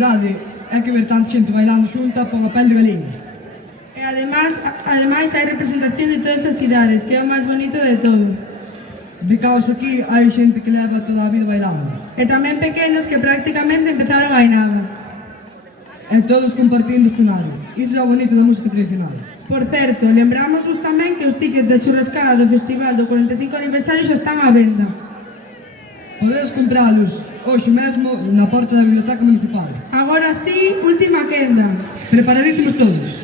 cidade é que ver tanta xente bailando xunta por a pel de galiña. E ademais hai representación de todas as idades, que é o máis bonito de todo. De caos aquí hai xente que leva toda a vida bailando. E tamén pequenos que prácticamente empezaron hai nada. E todos compartindo o escenario. Iso é o bonito da música tradicional. Por certo, lembramos-vos tamén que os tickets de churrascada do festival do 45 aniversario xa están á venda. Podedes compralos hoxe mesmo na porta da Biblioteca Municipal. Agora sí, última quenda. Preparadísimos todos.